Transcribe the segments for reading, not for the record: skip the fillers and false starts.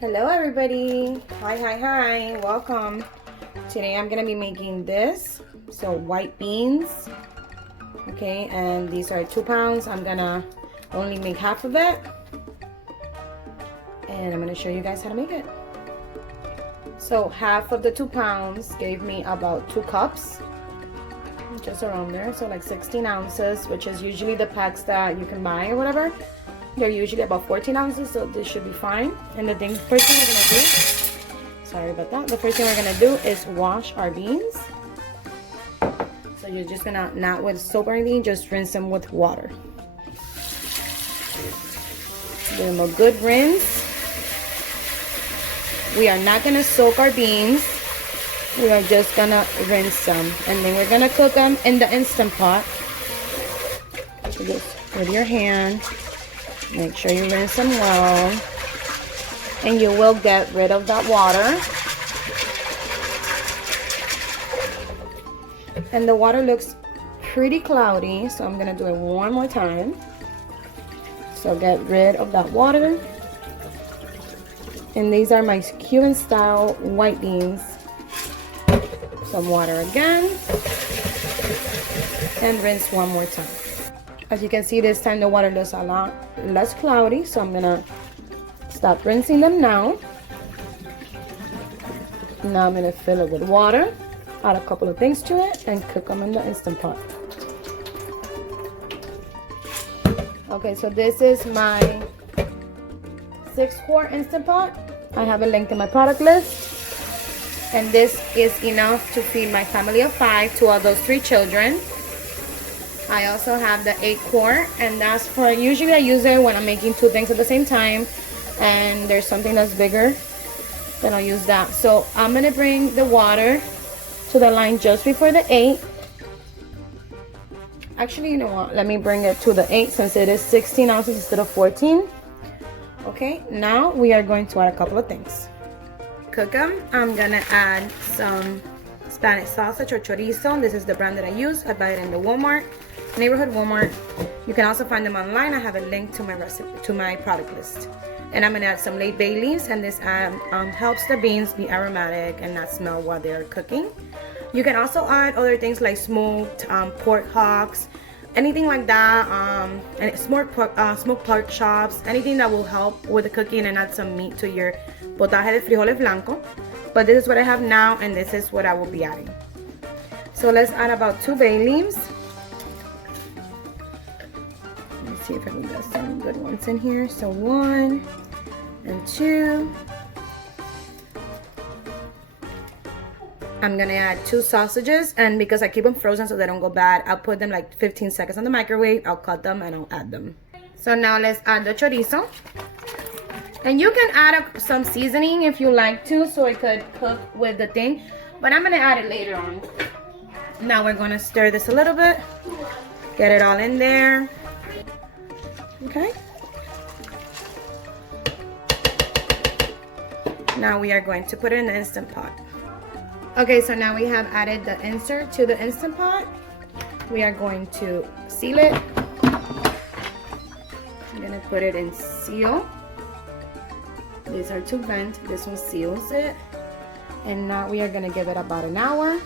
Hello everybody. Hi. Welcome. Today I'm gonna be making this. So white beans. Okay, and these are 2 pounds. I'm gonna only make half of it. And I'm gonna show you guys how to make it. So half of the 2 pounds gave me about 2 cups. Just around there. So like 16 ounces, which is usually the packs that you can buy or whatever. They're usually about 14 ounces, so this should be fine. And the first thing we're gonna do, sorry about that. The first thing we're gonna do is wash our beans. So you're just gonna, not with soap or anything, just rinse them with water. Give them a good rinse. We are not gonna soak our beans. We are just gonna rinse them. And then we're gonna cook them in the Instant Pot. So just with your hand. Make sure you rinse them well, and you will get rid of that water. And the water looks pretty cloudy, so I'm gonna do it one more time. So get rid of that water. And these are my Cuban-style white beans. Some water again, and rinse one more time. As you can see, this time the water looks a lot less cloudy, so I'm gonna stop rinsing them now. Now I'm gonna fill it with water, add a couple of things to it, and cook them in the Instant Pot. Okay, so this is my 6-quart Instant Pot. I have a link in my product list, and this is enough to feed my family of 5, 2 of those 3 children. I also have the 8-quart, and that's for, usually I use it when I'm making 2 things at the same time and there's something that's bigger, then I'll use that. So I'm gonna bring the water to the line just before the 8. Actually, you know what, let me bring it to the 8 since it is 16 ounces instead of 14. Okay, now we are going to add a couple of things. Cook them. I'm gonna add some Spanish sausage or chorizo. This is the brand that I use. I buy it in the Walmart, neighborhood Walmart. You can also find them online. I have a link to my recipe, to my product list. And I'm gonna add some late bay leaves, and this helps the beans be aromatic and not smell while they're cooking. You can also add other things like smoked pork hocks, anything like that, and smoked pork chops, anything that will help with the cooking and add some meat to your potaje de frijoles blancos. But this is what I have now, and this is what I will be adding. So let's add about 2 bay leaves. Let me see if I can get some good ones in here. So 1 and 2. I'm gonna add 2 sausages, and because I keep them frozen so they don't go bad, I'll put them like 15 seconds on the microwave. I'll cut them and I'll add them. So now let's add the chorizo. And you can add some seasoning if you like to, so it could cook with the thing, but I'm gonna add it later on. Now we're gonna stir this a little bit, get it all in there. Okay. Now we are going to put it in the Instant Pot. Okay, so now we have added the insert to the Instant Pot. We are going to seal it. I'm gonna put it in seal. These are to vent. This one seals it. And now we are gonna give it about an hour.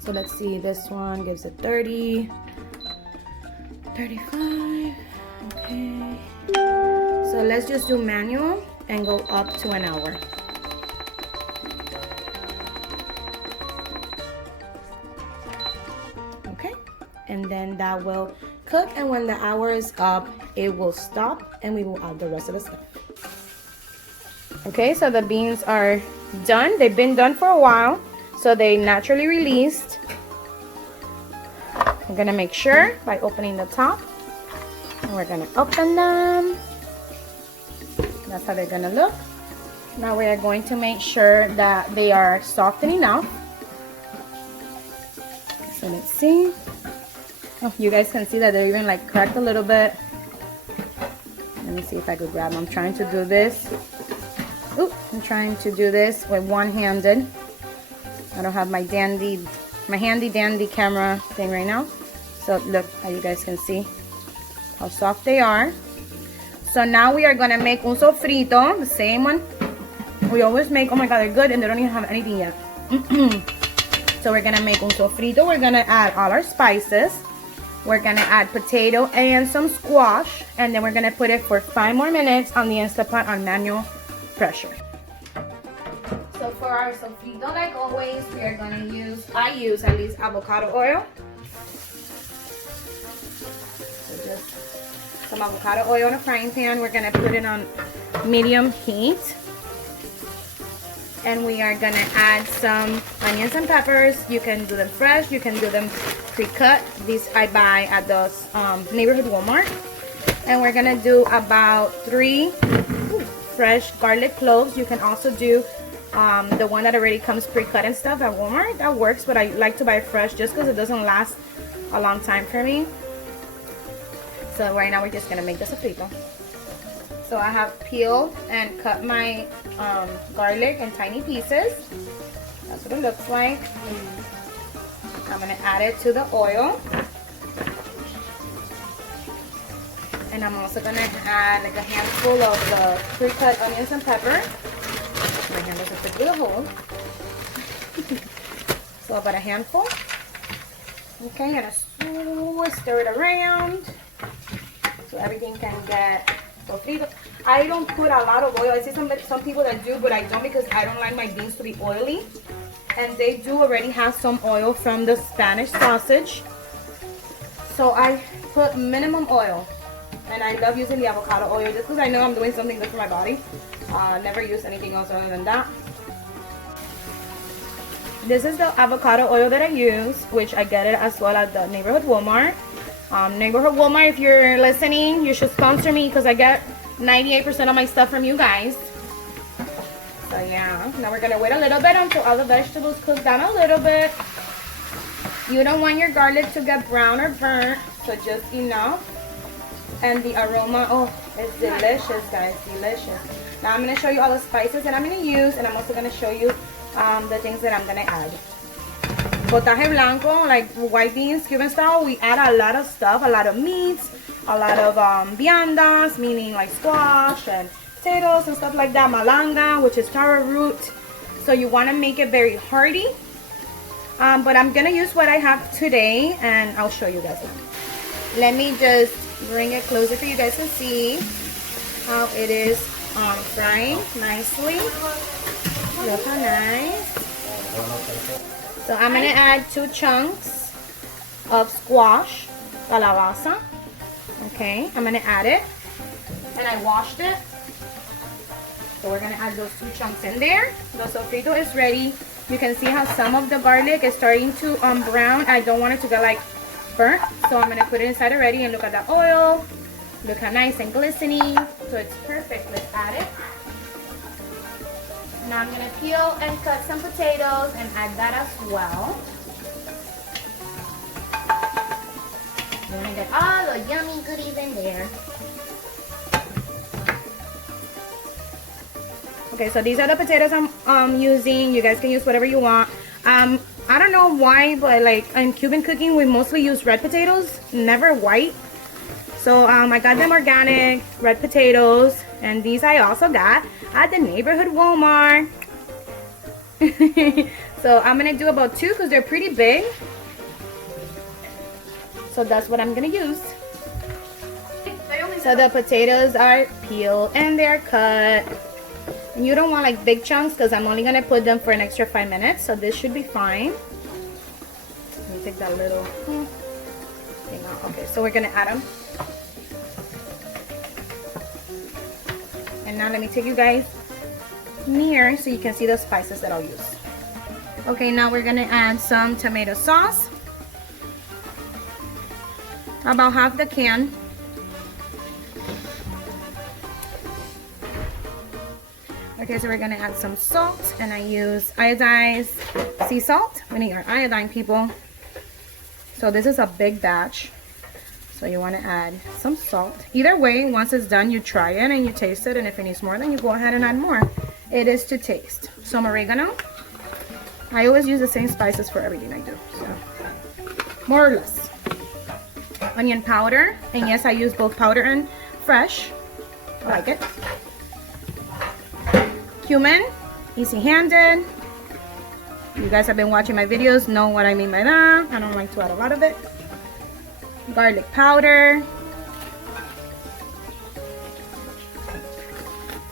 So let's see, this one gives it 30, 35, okay. So let's just do manual and go up to an hour. Okay, and then that will cook, and when the hour is up, it will stop and we will add the rest of the stuff. Okay, so the beans are done. They've been done for a while, so they naturally released. I'm gonna make sure by opening the top, and we're gonna open them. That's how they're gonna look. Now we are going to make sure that they are softened enough. So let's see. Oh, you guys can see that they're even like cracked a little bit. Let me see if I could grab them. I'm trying to do this. Ooh, I'm trying to do this with one-handed. I don't have my handy dandy camera thing right now. So look how you guys can see how soft they are. So now we are gonna make un sofrito, the same one we always make. Oh my god, they're good and they don't even have anything yet. So we're gonna make un sofrito. We're gonna add all our spices. We're gonna add potato and some squash, and then we're gonna put it for 5 more minutes on the Instapot on manual pressure. So for our sofrito, like always, we are gonna use, I use at least avocado oil. So just some avocado oil in a frying pan. We're gonna put it on medium heat. And we are gonna add some onions and peppers. You can do them fresh, you can do them pre-cut. These I buy at the neighborhood Walmart. And we're gonna do about 3 fresh garlic cloves. You can also do the one that already comes pre-cut and stuff at Walmart. That works, but I like to buy fresh just because it doesn't last a long time for me. So right now we're just gonna make the sofrito. So I have peeled and cut my garlic in tiny pieces. That's what it looks like. I'm gonna add it to the oil. And I'm also gonna add like a handful of the pre-cut onions and pepper. My hand doesn't fit through the hole. So about a handful. Okay, I'm gonna stir it around so everything can get sofrito. I don't put a lot of oil. I see some people that do, but I don't because I don't like my beans to be oily. And they do already have some oil from the Spanish sausage. So I put minimum oil. And I love using the avocado oil just because I know I'm doing something good for my body. Never use anything else other than that. This is the avocado oil that I use, which I get it as well at the neighborhood Walmart. Neighborhood Walmart, if you're listening, you should sponsor me because I get 98% of my stuff from you guys. So yeah, now we're gonna wait a little bit until all the vegetables cook down a little bit. You don't want your garlic to get brown or burnt, so just enough. And the aroma, oh, it's delicious, guys, delicious. Now I'm gonna show you all the spices that I'm gonna use, and I'm also gonna show you the things that I'm gonna add. Potaje blanco, like white beans, Cuban style, we add a lot of stuff, a lot of meats, a lot of viandas, meaning like squash and potatoes and stuff like that. Malanga, which is taro root. So you want to make it very hearty. But I'm gonna use what I have today, and I'll show you guys now. Let me just bring it closer for you guys to see how it is frying nicely. Look how nice. So I'm gonna add 2 chunks of squash, calabaza. Okay, I'm gonna add it, and I washed it. So we're gonna add those 2 chunks in there. The sofrito is ready. You can see how some of the garlic is starting to brown. I don't want it to get like burnt, so I'm gonna put it inside already. And look at the oil. Look how nice and glistening. So it's perfect. Let's add it. Now I'm gonna peel and cut some potatoes and add that as well. You wanna get all the yummy goodies in there. Okay, so these are the potatoes I'm using. You guys can use whatever you want. I don't know why, but like in Cuban cooking, we mostly use red potatoes, never white. So I got them organic, red potatoes, and these I also got at the neighborhood Walmart. So I'm gonna do about 2 because they're pretty big. So that's what I'm gonna use. So the potatoes are peeled and they're cut. And you don't want like big chunks because I'm only gonna put them for an extra 5 minutes. So this should be fine. Let me take that little thing out. Okay, so we're gonna add them. And now let me take you guys near so you can see the spices that I'll use. Okay, now we're gonna add some tomato sauce. About half the can. Okay, so we're gonna add some salt, and I use iodized sea salt. We are iodine people. So this is a big batch. So you want to add some salt. Either way, once it's done, you try it and you taste it, and if it needs more, then you go ahead and add more. It is to taste. Some oregano. I always use the same spices for everything I do, so more or less. Onion powder, and yes, I use both powder and fresh. I like it. Cumin, easy-handed. You guys have been watching my videos, know what I mean by that. I don't like to add a lot of it. Garlic powder.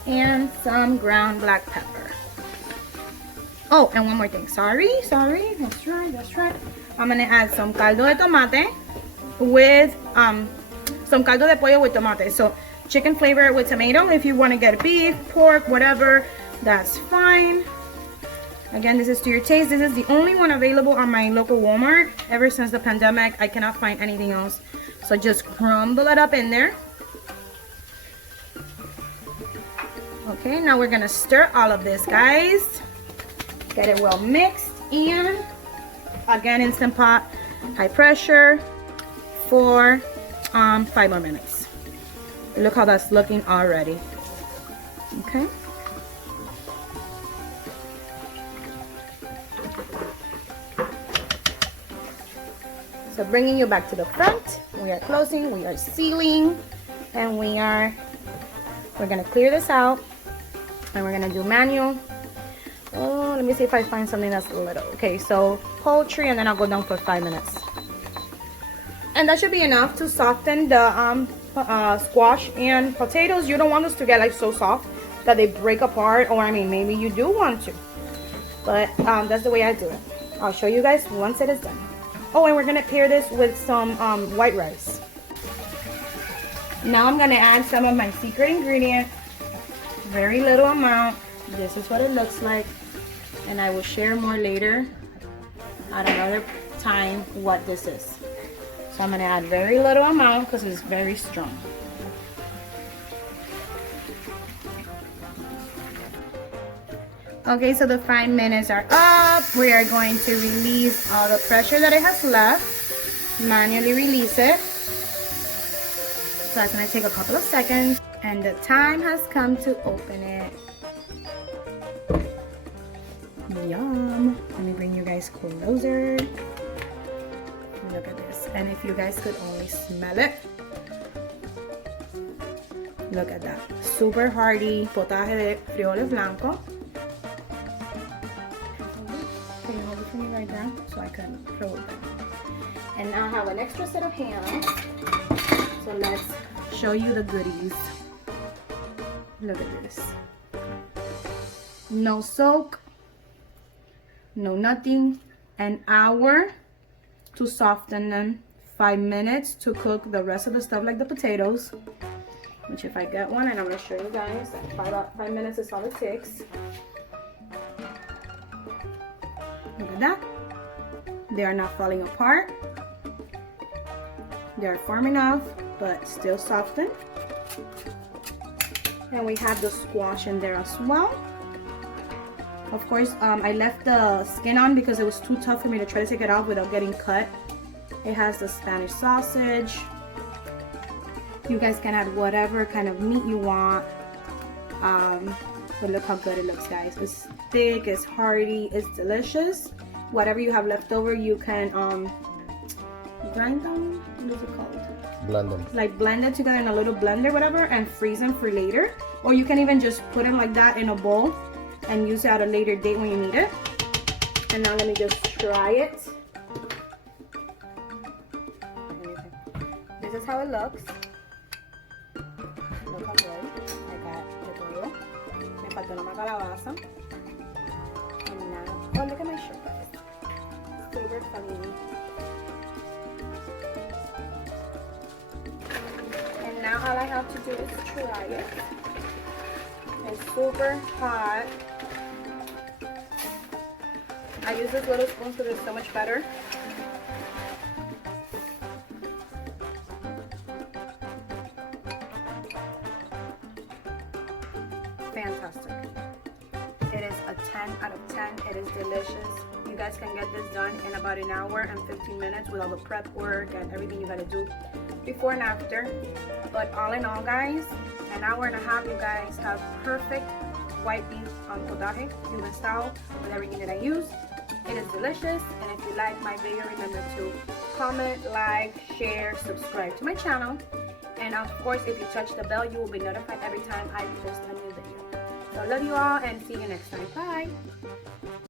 And some ground black pepper. Oh, and one more thing. Sorry. That's right. I'm gonna add some caldo de tomate with some caldo de pollo with tomate. So chicken flavor with tomato. If you want to get beef, pork, whatever, that's fine. Again, this is to your taste. This is the only one available on my local Walmart. Ever since the pandemic, I cannot find anything else. So just crumble it up in there. Okay, now we're gonna stir all of this, guys. Get it well mixed, and again, Instant Pot, high pressure for 5 more minutes. Look how that's looking already. Okay. So bringing you back to the front, we are closing, we are sealing, and we're gonna clear this out, and we're gonna do manual. Oh, let me see if I find something that's little. Okay, so poultry, and then I'll go down for 5 minutes. And that should be enough to soften the squash and potatoes. You don't want this to get like so soft that they break apart, or I mean, maybe you do want to, but that's the way I do it. I'll show you guys once it is done. Oh, and we're gonna pair this with some white rice. Now I'm gonna add some of my secret ingredient. Very little amount. This is what it looks like, and I will share more later at another time what this is. So I'm gonna add very little amount because it's very strong. Okay, so the 5 minutes are up. We are going to release all the pressure that it has left. Manually release it. So that's gonna take a couple of seconds. And the time has come to open it. Yum. Let me bring you guys closer. Look at this. And if you guys could only smell it. Look at that. Super hearty potaje de frijoles blancos. Can you hold it for me right there so I can throw it back? And now I have an extra set of hands. So let's show you the goodies. Look at this. No soak. No nothing. An hour to soften them. 5 minutes to cook the rest of the stuff like the potatoes. Which if I get one, and I'm going to show you guys, that 5 minutes is all it takes. Look at that. They are not falling apart. They are firm enough, but still softened. And we have the squash in there as well. Of course, I left the skin on because it was too tough for me to try to take it off without getting cut. It has the Spanish sausage. You guys can add whatever kind of meat you want. But look how good it looks, guys. It's thick, it's hearty, it's delicious. Whatever you have left over, you can grind them. What is it called? Blend them. Like blend it together in a little blender, whatever, and freeze them for later. Or you can even just put them like that in a bowl and use it at a later date when you need it. And now let me just try it. This is how it looks. Look how good. I got the burro. Me faltó nomás calabaza. And now, oh, look at my shirt, guys. Super funny. And now all I have to do is try it. It's super hot. I use this little spoon because it's so much better. Fantastic. It is a 10 out of 10. It is delicious. You guys can get this done in about an hour and 15 minutes with all the prep work and everything you gotta do before and after. But all in all, guys, an hour and a half, you guys have perfect white beef potaje, Cuban-Style, with everything that I use. It is delicious, and if you like my video, remember to comment, like, share, subscribe to my channel. And of course, if you touch the bell, you will be notified every time I post a new video. So I love you all and see you next time. Bye.